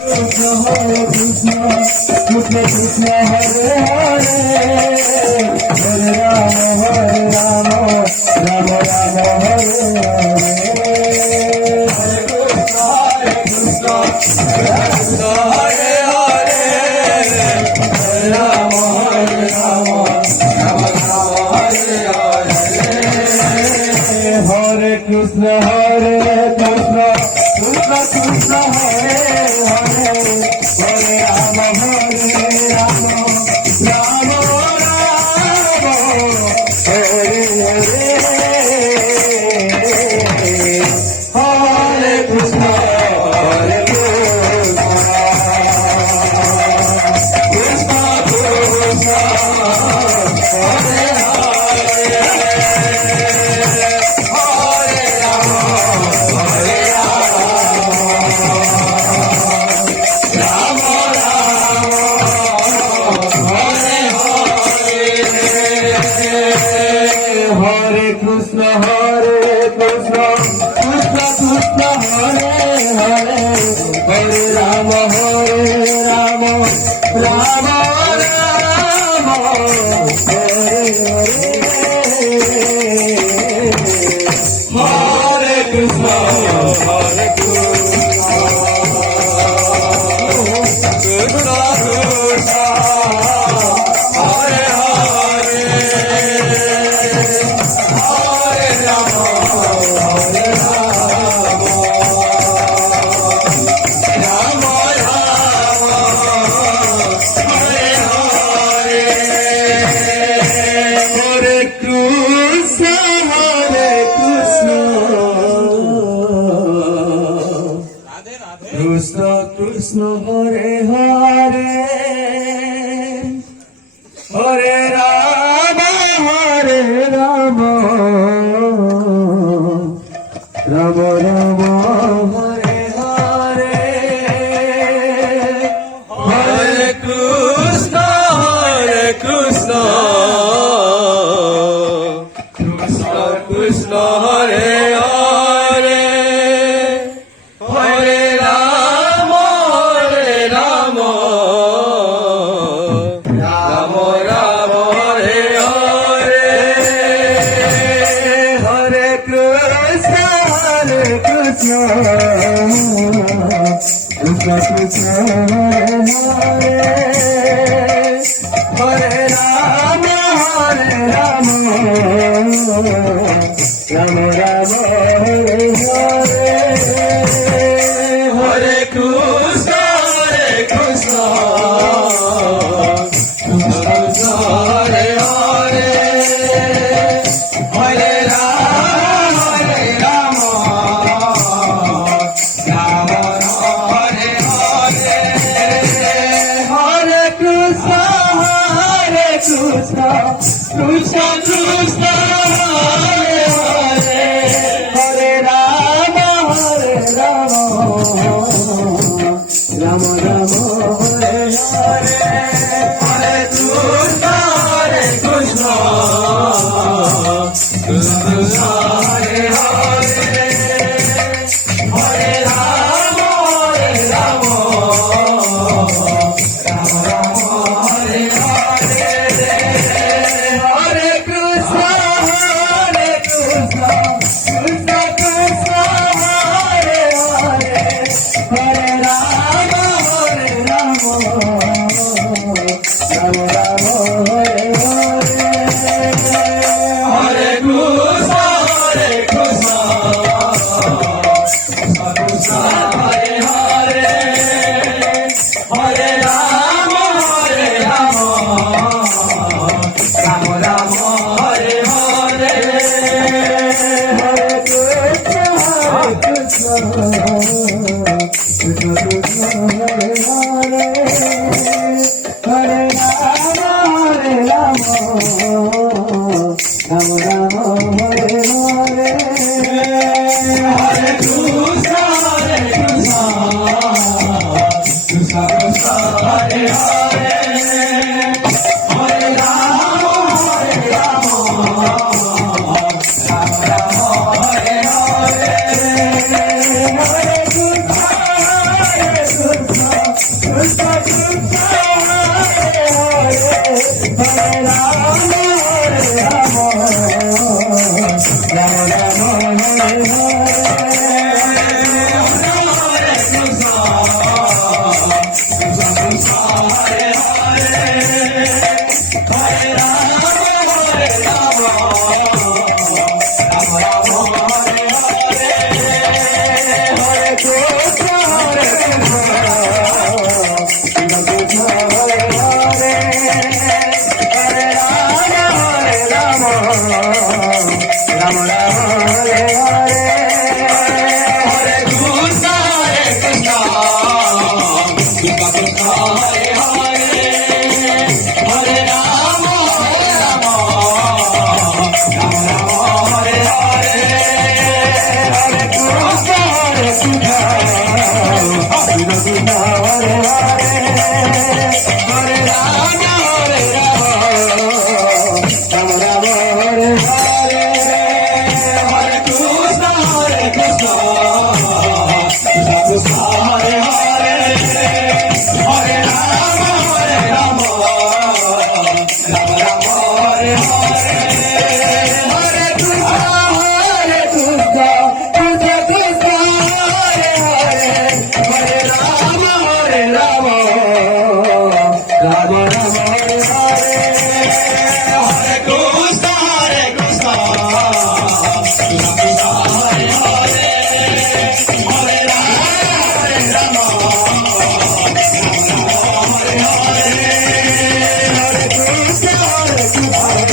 Hare Krishna, Krishna Krishna Hare Hare, Hare Rama, Rama Rama Hare Hare. Hare Krishna, Hare Krishna, Hare Hare, Hare Rama, Rama Rama Hare Hare. Hare Krishna, Hare Krishna, Krishna Krishna Hare Hare, Hare Rama, Rama Rama Hare Hare. Hare Krishna, Hare Krishna, Krishna Krishna Hare Hare, Hare Rama, Rama Hare Krishna, Hare Krishna, Krishna Krishna Hare Hare, Hare Rama, Rama Rama Hare Hare. Hare Krishna, Hare Krishna, Krishna Krishna Hare Hare, Hare Rama, Rama Rama Hare Hare. Hare Krishna, Hare Krishna, Krishna Krishna Hare Hare, Hare Rama, Rama Rama Hare Hare. Hare Krishna, Hare Krishna, Krishna Krishna Hare Hare, Hare Rama, Rama Rama Hare Hare. Hare Krishna, Hare Krishna, Krishna Krishna Hare Hare, Hare Rama, Rama Rama Hare Hare. Hare Krishna, Hare Krishna, Krishna Krishna Hare Hare, Hare Rama, Rama Hare Hare. Hare Krishna, Hare Krishna, Krishna Krishna Hare Hare, Hare Rama, Rama Rama Hare Hare. Hare Krishna, Hare Krishna, Krishna Krishna Hare Hare, Hare Rama, Rama Hare Hare. Hare Krishna, Hare Krishna, Krishna Krishna Hare Hare, Hare Rama, Rama Rama Hare Hare. Hare Krishna, Hare Krishna, Krishna Krishna Hare Hare, Hare Rama, Rama Rama Hare Hare. Hare Krishna, Hare Krishna, Krishna Krishna Hare Hare, Hare Rama, Rama Rama Hare Hare. Hare Krishna, Hare Krishna, Krishna Krishna Hare Hare, Hare Rama, Hare Hare. Hare Krishna, Hare Krishna, Hare Rama